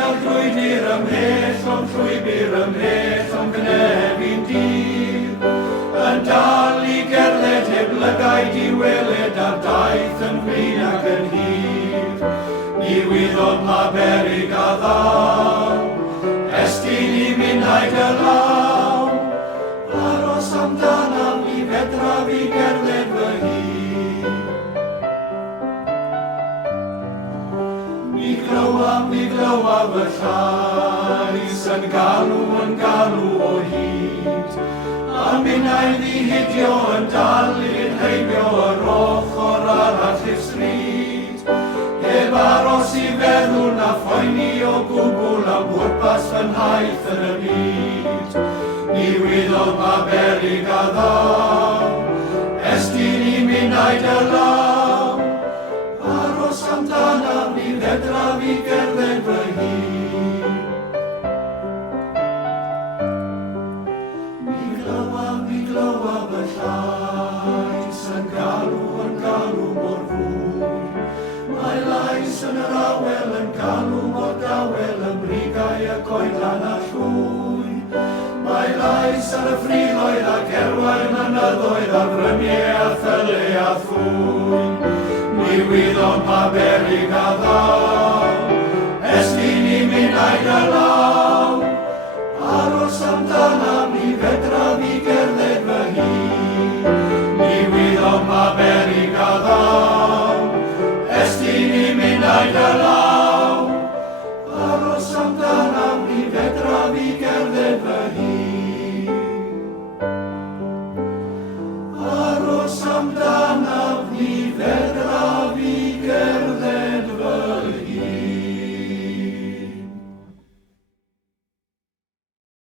o'r grwydr ymhes o'n llwybr ymhes o'n gynefin dydd. Yn dal I gerdded heb lygaid I weled ar daith yn gwyn ac yn hir. Ni wyddod ma berig a ddaw, estyn I minnau dy law. Aros amdanam I fedra fi gerdded fy hun. Mi glywa fy llais yn galw o hyd. A minnau ddihidio yn dalun heibio yr ochr arall i'r stryd. Heb aros I feddwl na phoeni o gwbl am bwrpas fy nhaith yn y byd. Ni wyddod ma berig a ddaw, estyn I minnau dy law. Aros amdanam ni fedra fi gerdded fy hun. Mi glywa fy llais yn galw mor fwy. Mae lais yn yr awel yn galw mor dawel ymrigau y coedlan a llwy. Mae lais ar y ffriloedd ac erwair mynyddoedd ar fryniau a thyle a thwy. Ni wyddod ma berig a ddaw, estyn I minnau dy law.